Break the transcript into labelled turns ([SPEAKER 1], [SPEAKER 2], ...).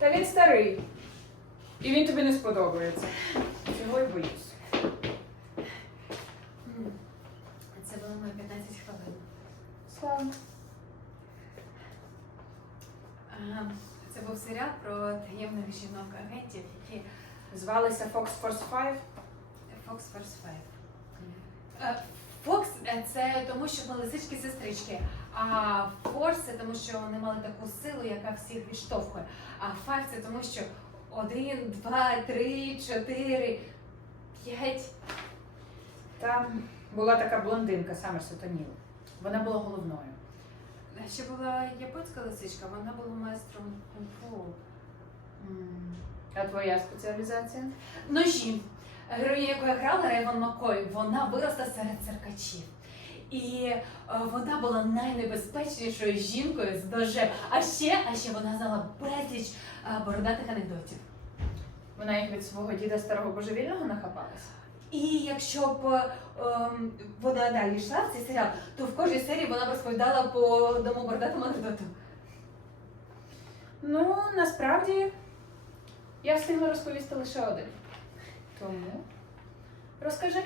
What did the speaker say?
[SPEAKER 1] Та він старий. І він тобі не сподобається. Чого й боюсь.
[SPEAKER 2] Це було мої 15 хвилин.
[SPEAKER 1] Слава.
[SPEAKER 2] Ага. Це був серіал про таємних жінок-агентів, які
[SPEAKER 1] Звалися Fox Force 5.
[SPEAKER 2] Fox Force 5. Е, це тому, що вони лисички сестрички, а Форс це тому, що вони мали таку силу, яка всіх відштовхує. А Файв це тому, що один, два, три, чотири, п'ять.
[SPEAKER 1] Там була така блондинка Саммерсет О'Ніл. Вона була головною.
[SPEAKER 2] Ще була японська лисичка, вона була майстром кунг-фу. М.
[SPEAKER 1] А твоя спеціалізація?
[SPEAKER 2] Ножі. Героїня, яку я грала, Рейвен Маккой, вона виросла серед циркачів. І е, вона була найнебезпечнішою жінкою з ножем. А ще, а ще вона знала безліч е, бородатих анекдотів.
[SPEAKER 1] Вона їх від свого діда старого божевільного нахапалася.
[SPEAKER 2] І якщо б ем, вона далі йшла в цей серіал, то в кожній серії вона б розповідала по одному бородатому анекдоту.
[SPEAKER 1] Ну, насправді, я встигла розповісти лише один. Тому розкажи.